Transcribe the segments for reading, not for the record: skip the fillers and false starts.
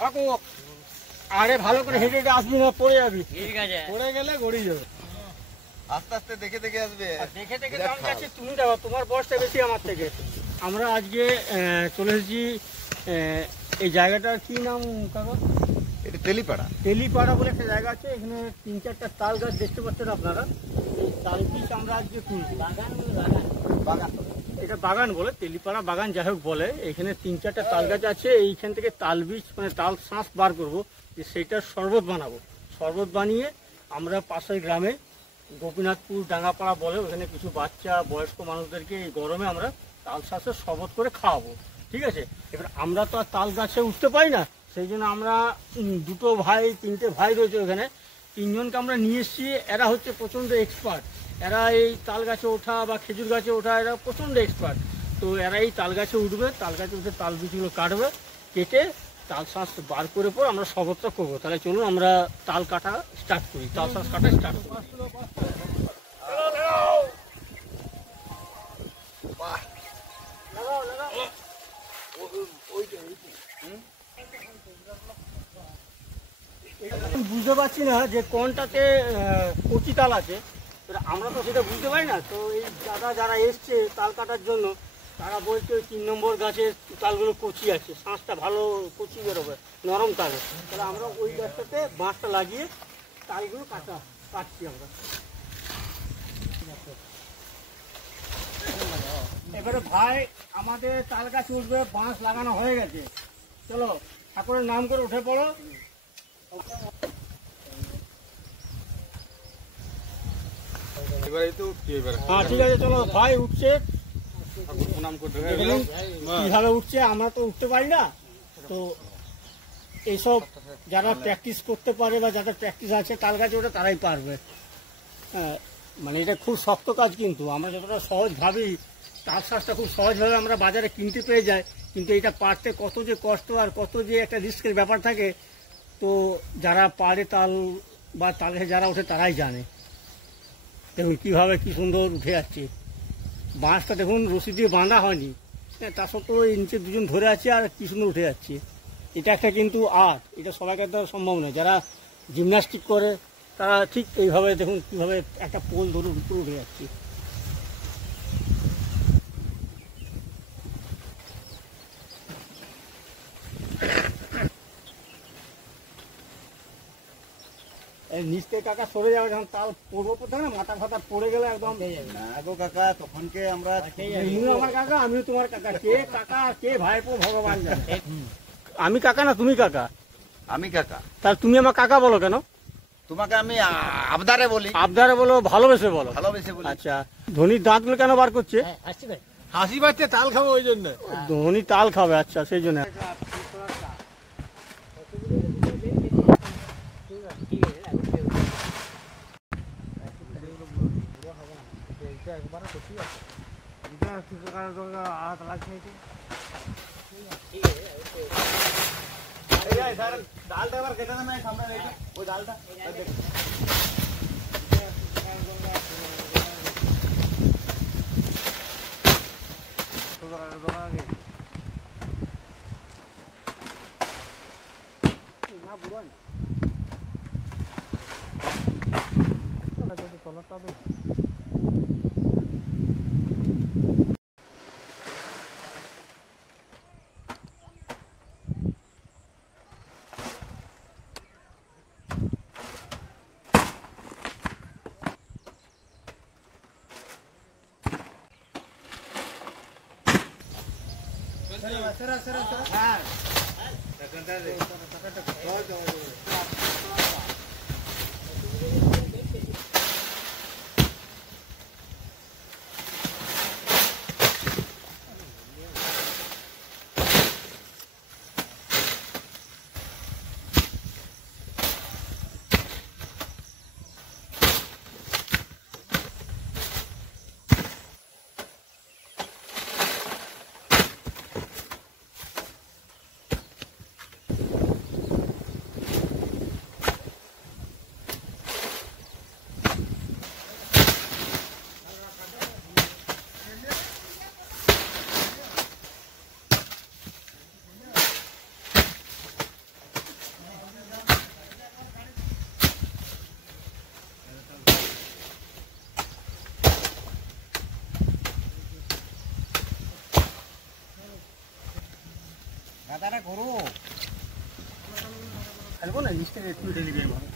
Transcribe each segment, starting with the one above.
ফাঁকু, আরে ভালো করে হেঁটে হেঁটে আসবি না, পড়ে যাবি। ঠিক আছে, পড়ে গেলে গড়িয়ে যাবে। আস্তে আস্তে দেখে দেখে আসবে। দেখে দেখে তো আমি যাচ্ছি, তুমি যাবো, তোমার বয়সটা বেশি আমার থেকে। আমরা আজকে চলে এসেছি, এই জায়গাটার কি নাম কাকা? এটা তেলিপাড়া। তেলিপাড়া বলে একটা জায়গা আছে, এখানে 3-4টা তাল গাছ দেখতে পাচ্ছেন আপনারা। এই তাল বীজ আমরা আজকে তুলছি। বাগান এটা বাগান বলে, তেলিপাড়া বাগান যাই হোক বলে। এখানে 3-4টা তাল গাছ আছে, এইখান থেকে তাল বীজ মানে তাল শাঁস বার করবো, যে সেইটার শরবত বানাবো। শরবত বানিয়ে আমরা পাশের গ্রামে গোপীনাথপুর ডাঙ্গাপাড়া বলে, ওখানে কিছু বাচ্চা বয়স্ক মানুষদেরকে এই গরমে আমরা তাল শাঁসের শরবত করে খাওয়াবো। ঠিক আছে, এবার আমরা তো আর তাল গাছে উঠতে পারি না, সেই জন্য আমরা 2-3টে ভাই রয়েছে ওখানে, 3জনকে আমরা নিয়ে এসেছি। এরা হচ্ছে প্রচণ্ড এক্সপার্ট, এরা এই তাল গাছে ওঠা বা খেজুর গাছে ওঠা এরা প্রচণ্ড এক্সপার্ট। তো এরা এই তাল গাছে উঠবে, তাল গাছে উঠে তাল বীজগুলো কাটবে, কেটে তাল শাঁস বার করে পর আমরা শরবতটা করবো। তাহলে চলুন আমরা তাল কাটা স্টার্ট করি, তাল শাঁস কাটা স্টার্ট করি। বুঝতে পারছি না যে কোনটাতে কচি তাল আছে, আমরা তো সেটা বুঝতে পারি না। তো এই দাদা যারা এসছে তাল কাটার জন্য, তারা বলছে ওই 3 নম্বর গাছের তালগুলো কচি আছে, শাঁসটা ভালো কচি বেরোবে, নরম তালে। তাহলে আমরা ওই গাছটাতে বাঁশটা লাগিয়ে তালগুলো কাটছি আমরা। এবারে ভাই আমাদের তাল গাছ উঠবে, বাঁশ লাগানো হয়ে গেছে। চলো ঠাকুরের নাম করে উঠে পড়ো। হ্যাঁ ঠিক আছে, চলো ভাই উঠছে, কিভাবে উঠছে আমরা তো উঠতে পারি না। তো এইসব যারা প্র্যাকটিস করতে পারে বা যাদের প্র্যাকটিস আছে তাল গাছে ওটা তারাই পারবে। হ্যাঁ, মানে এটা খুব শক্ত কাজ, কিন্তু আমরা যতটা সহজ ভাবি তাল শাঁসটা খুব সহজভাবে আমরা বাজারে কিনতে পেয়ে যাই, কিন্তু এটা পারতে কত যে কষ্ট আর কত যে একটা রিস্কের ব্যাপার থাকে, তো যারা পারে তাল বা তাল গাছে যারা ওঠে তারাই জানে। দেখুন কীভাবে কী সুন্দর উঠে যাচ্ছে, বাঁশটা দেখুন রশি দিয়ে বাঁধা হয়নি, তা সত্ত্বেও এই নিচে 2জন ধরে আছে আর কী সুন্দর উঠে যাচ্ছে। এটা একটা কিন্তু আর্ট, এটা সবাইকার দ্বারা সম্ভব নয়। যারা জিমন্যাস্টিক করে তারা ঠিক এইভাবে দেখুন কীভাবে একটা পোল ধরুন উপরে উঠে যাচ্ছে। নিচ থেকে কাকা সরে যাবে, যখন তাল পড়বো প্রথমে না, মাথা ফাতা পড়ে গেলে একদম আগো কাকা তখনকে আমরা আমার কাকা, আমিও তোমার কাকা, কে কাকা কে ভাইপো ভগবান জানে। আমি কাকা না তুমি কাকা? আমি কাকা। তাহলে তুমি আমার কাকা বলো কেন? তোমাকে আমি আবদারে বলি। আবদারে বলো, ভালোবেসে বলো? ভালোবেসে বলি। আচ্ছা, ধনির দাঁতগুলো কেন বার করছে? হাসি পাচ্ছে, তাল খাবো ওই জন্য। ধনি তাল খাবে, আচ্ছা সেই জন্য। ডালটা এবার কেটে দেন সামনে, ওই ডালটা খেলবো না নিচে একটু ঢেলে দিয়ে ভালো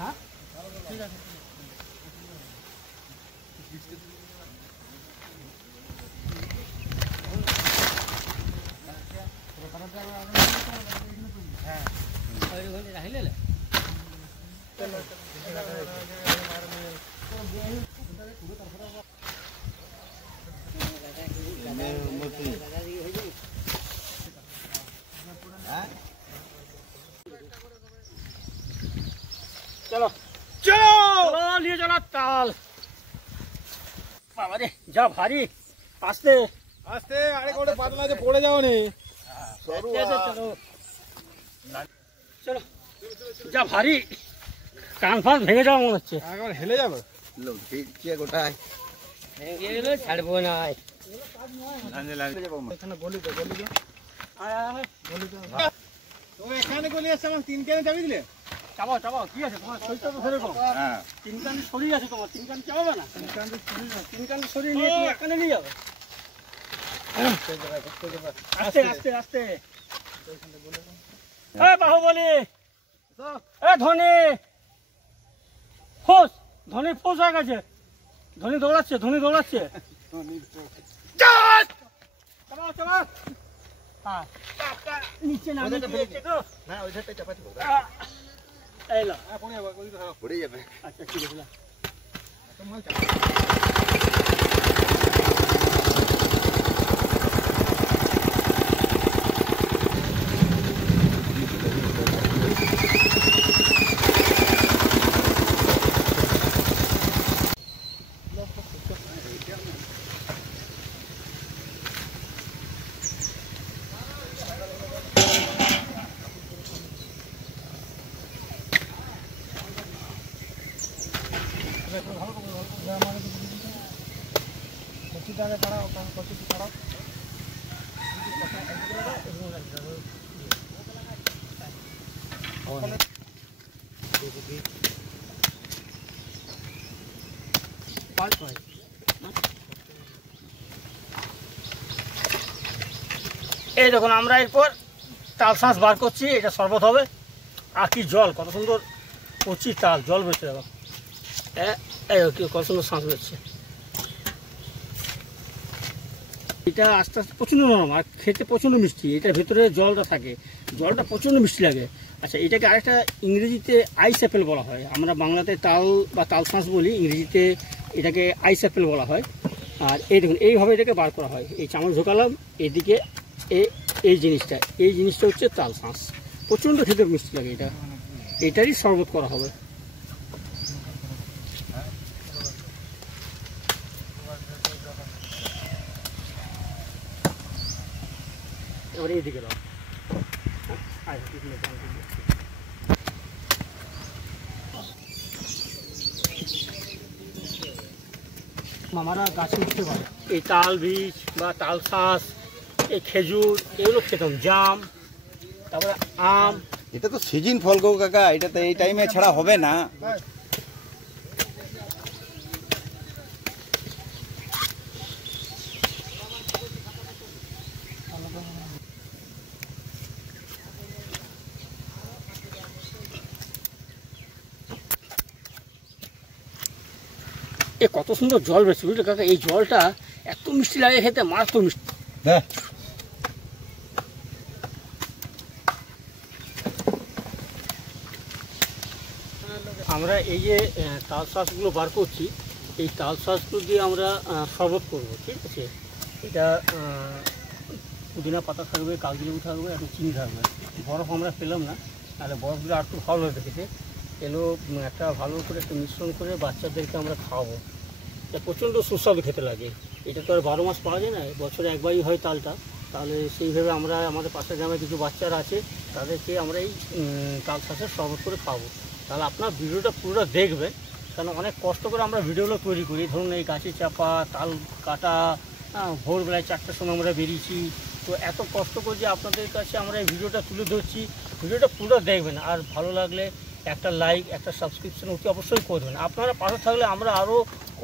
হ্যাঁ ঠিক আছে चलो চলো चलो लिए चलो ताल बाबा रे जा भारी आस्ते আস্তে আরে কোটে পাতলা যে পড়ে যাও নি चलो चलो जा भारी कान फान भेगे जाओ मन হচ্ছে একবার হেলে যাবে লো ঠিকছে গোটায় ভেঙে গেলে ছাড়বো না ধানে লাগে এখানে গলি তো আয় আয় গলি তো তো এখানে গলি আছে আমার তিন কেনে চাবি দিলে চাবাও চাবাও কি আছে তোমার শরীরটা তো সেরকম হ্যাঁ তিন কান্দি শরীর আছে তোমার তিন কান্দি চাবাবে না তিন কান্দি শরীর নিয়ে তুমি এক কানে নিয়ে যাবে আস্তে আস্তে আস্তে এ বাহুবলি এ ধনী ফোস ধনী ফোস হয়ে গেছে ধনী দৌড়াচ্ছে চাবাও চাবাও হ্যাঁ নিচে নামিয়ে দিয়েছে তো না ওই ধারটা চাপাতে হবে এই লো হ্যাঁ পড়ে যাবে গলি তো খারাপ পড়ে যাবে আচ্ছা ঠিক আছে মাল এই দেখুন আমরা এরপর তাল শাঁস বার করছি এটা শরবত হবে আর কি জল কত সুন্দর কচি তাল জল বেরোচ্ছে দেখো এই কি কত সুন্দর শাঁস বেরোচ্ছে এটা আস্তে আস্তে প্রচণ্ড নরম আর খেতে প্রচণ্ড মিষ্টি এটার ভেতরে জলটা থাকে জলটা প্রচণ্ড মিষ্টি লাগে আচ্ছা এটাকে আরেকটা ইংরেজিতে আইস অ্যাপেল বলা হয় আমরা বাংলাতে তাল বা তাল শাঁস বলি ইংরেজিতে এটাকে আইস অ্যাপেল বলা হয় আর এই দেখুন এইভাবে এটাকে বার করা হয় এই চামচ ঢোকালাম এদিকে এই জিনিসটা হচ্ছে তাল শাঁস প্রচণ্ড খেতে মিষ্টি লাগে এটা এটারই শরবত করা হবে এবারে এইদিকে দাও মামারা গাছে উঠতে পারে এই তাল বীজ বা তাল শাঁস এই খেজুর এগুলো খেতাম জাম তারপরে আম এটা তো সিজন ফল গো কাকা এটা তো এই টাইমে ছাড়া হবে না এ কত সুন্দর জল বেরোচ্ছে বুঝলে কাকা এই জলটা এত মিষ্টি লাগে খেতে মারাত্মক মিষ্টি হ্যাঁ আমরা এই যে তাল শাঁসগুলো বার করছি এই তাল শাঁসগুলো দিয়ে আমরা শরবত করবো ঠিক আছে এটা পুদিনা পাতা থাকবে কাগজি থাকবে একটু চিনি থাকবে বরফ আমরা পেলাম না তাহলে বরফগুলো আর একটু ভালো হয়ে দেখেছে এগুলো একটা ভালো করে একটা মিশ্রণ করে বাচ্চাদেরকে আমরা খাওয়াবো এটা প্রচণ্ড সুস্বাদু খেতে লাগে এটা তো আর 12 মাস পাওয়া যায় না বছরে একবারই হয় তালটা তাহলে সেইভাবে আমরা আমাদের পাশের গ্রামে কিছু বাচ্চারা আছে তাদেরকে আমরা এই তাল শাঁসের শরবত করে খাওয়াবো তাহলে আপনার ভিডিওটা পুরোটা দেখবেন কারণ অনেক কষ্ট করে আমরা ভিডিওগুলো তৈরি করি ধরুন এই গাছে চাপা তাল কাটা ভোরবেলায় 4টার সময় আমরা বেরিয়েছি তো এত কষ্ট করে যে আপনাদের কাছে আমরা এই ভিডিওটা তুলে ধরছি, ভিডিওটা পুরো দেখবেন, আর ভালো লাগলে একটা লাইক, একটা সাবস্ক্রিপশন অতি অবশ্যই করবেন। আপনারা পাশে থাকলে আমরা আরও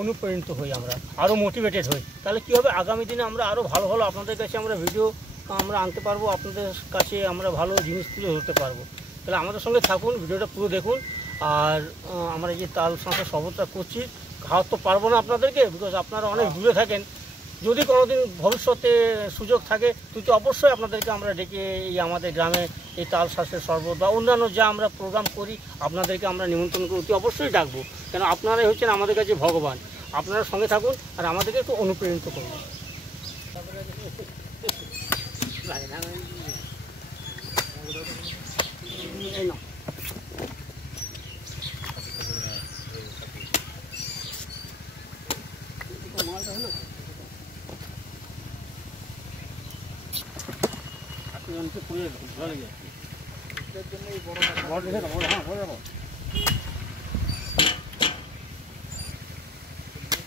অনুপ্রাণিত হই, আমরা আরও মোটিভেটেড হই। তাহলে কী হবে, আগামী দিনে আমরা আরও ভালো ভালো আপনাদের কাছে আমরা ভিডিও আমরা আনতে পারবো, আপনাদের কাছে আমরা ভালো জিনিস তুলে ধরতে পারবো। তাহলে আমাদের সঙ্গে থাকুন, ভিডিওটা পুরো দেখুন। আর আমরা যে তাল শাঁসের শরবতটা করছি, খাওয়া তো পারবো না আপনাদেরকে, বিকজ আপনারা অনেক দূরে থাকেন। যদি কোনোদিন ভবিষ্যতে সুযোগ থাকে তো অবশ্যই আপনাদেরকে আমরা ডেকে এই আমাদের গ্রামে এই তাল শাঁসের শরবত বা অন্যান্য যা আমরা প্রোগ্রাম করি আপনাদেরকে আমরা নিমন্ত্রণ করে অতি অবশ্যই ডাকবো, কেন আপনারাই হচ্ছেন আমাদের কাছে ভগবান। আপনারা সঙ্গে থাকুন আর আমাদেরকে একটু অনুপ্রাণিত করুন। এই না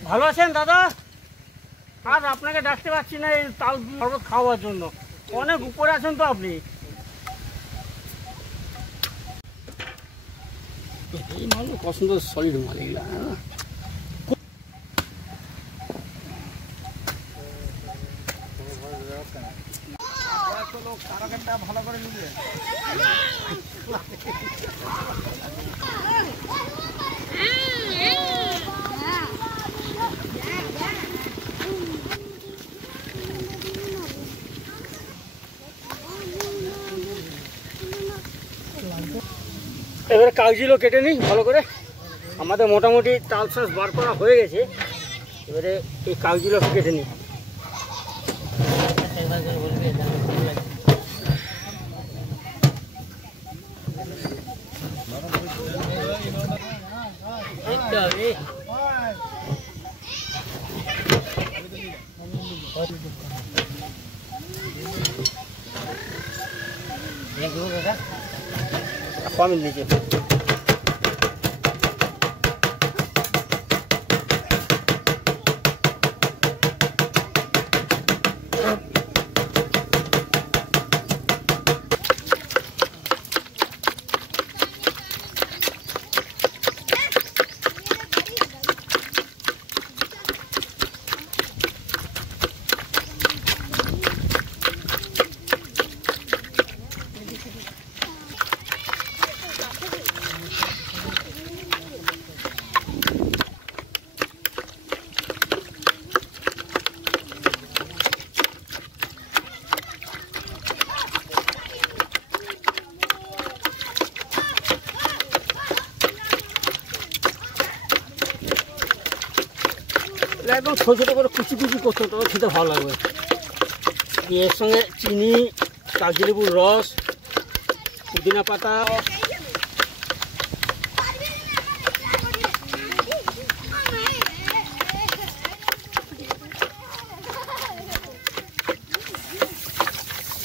ভালো আছেন দাদা? আর আপনাকে ডাকতে পারছি না এই তাল শরবত খাওয়ার জন্য, অনেক উপরে আছেন তো আপনি। এই মাল পছন্দ, সলিড মাল এগুলা। ভালো করে নিবে এবারে কাগজিগুলো কেটে নিই ভালো করে। আমাদের মোটামুটি তাল শাঁস বার করা হয়ে গেছে, এবারে এই কাগজিগুলো কেটে নিই। কমেন্ট নিচে একদম ছোটো ছোটো করে কুচি কুচি করতে, তবে খেতে ভালো লাগবে। এর সঙ্গে চিনি, কাগজি লেবুর রস, পুদিনা পাতা,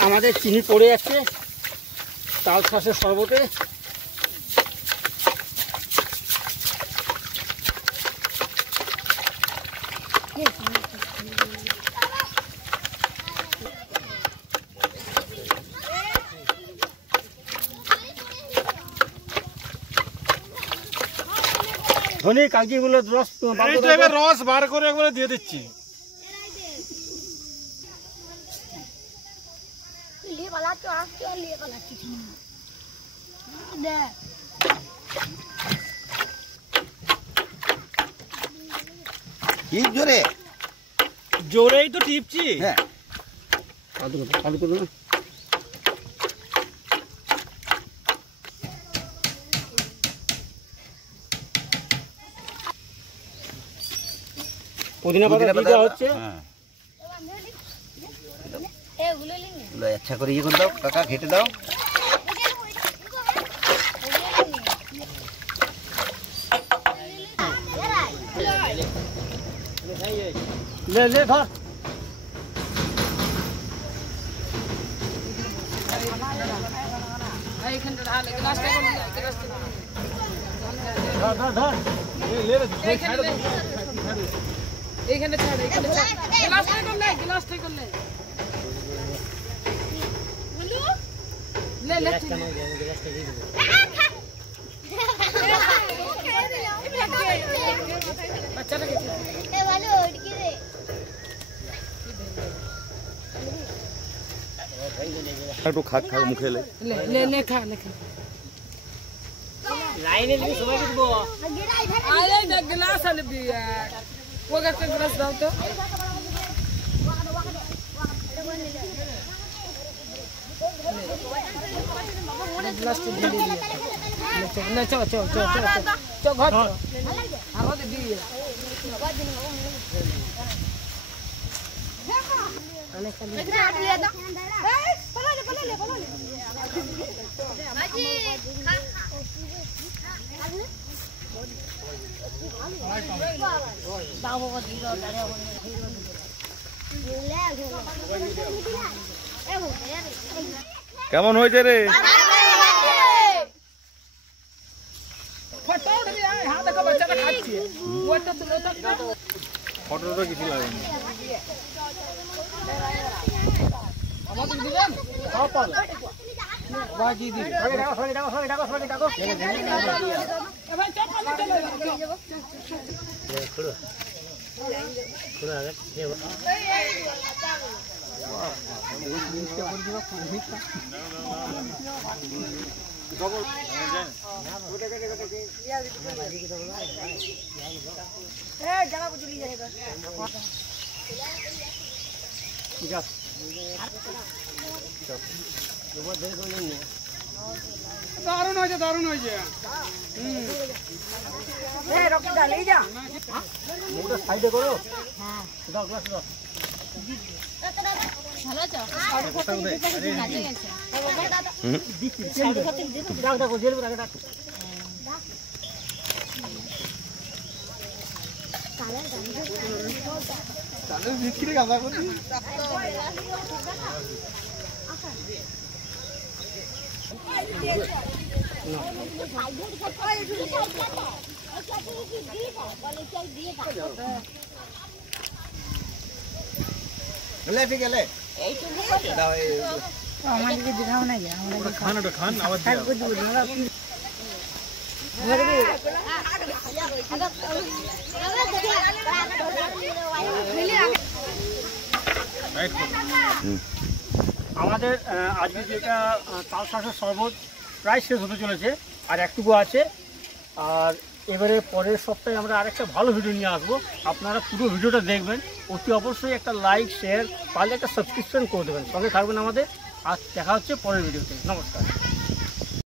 আমাদের চিনি পড়ে যাচ্ছে তাল শাঁসের শরবতে। ধনে কাগজিগুলো রস রস বার করে একবারে দিয়ে দিচ্ছি। কি জোরে জোরেই তো টিপছি। হ্যাঁ পুদিনা পাতা দেওয়া হচ্ছে। আচ্ছা করে ইয়ে করে দাও কাকা, ঘেটে দাও। ले ले धर धर धर ले ले ছাড় দাও। এইখানে ছাড়, এইখানে ছাড়, গ্লাসটা করলে, গ্লাসটা করলে। একটু খা খা মুখে লে ले खा লাইনে দিকে সবাই দিব अरे मैं गिलास वाले भी वो का गिलास दाओ तो गिलास तो दे ले चो घर आरो दे दी अने কেমন হয়েছে রে फोटो उठ गया हां देखो बच्चा का खाती है वो तो ফটোটা কিছু লাগে না আমাদের দিবেন সব পাবে বাকি দিবেন ডাকো ए भाई चल चलो ঠিক আছে दारुण हो जाए ए रॉकी डाल जा মুখটা সাইডে করো হ্যাঁ দাও গ্লাস দাও ভালো আছো ডাক জেল রাখা ডাক তাহলে বিক্রি গাঁদা করি গেলে ফি গেলে দাও এই আমাদেরকে দিলাও না যা আমরা খানাটা খান আবার আমাদের আজকে যেটা তাল শাঁসের শরবত প্রায় শেষ হতে চলেছে আর একটুকু আছে আর এবারে পরের সপ্তাহে আমরা আরেকটা ভালো ভিডিও নিয়ে আসবো আপনারা পুরো ভিডিওটা দেখবেন অতি অবশ্যই একটা লাইক শেয়ার পারলে একটা সাবস্ক্রিপশন করে দেবেন সঙ্গে থাকবেন আমাদের আর দেখা হচ্ছে পরের ভিডিওতে নমস্কার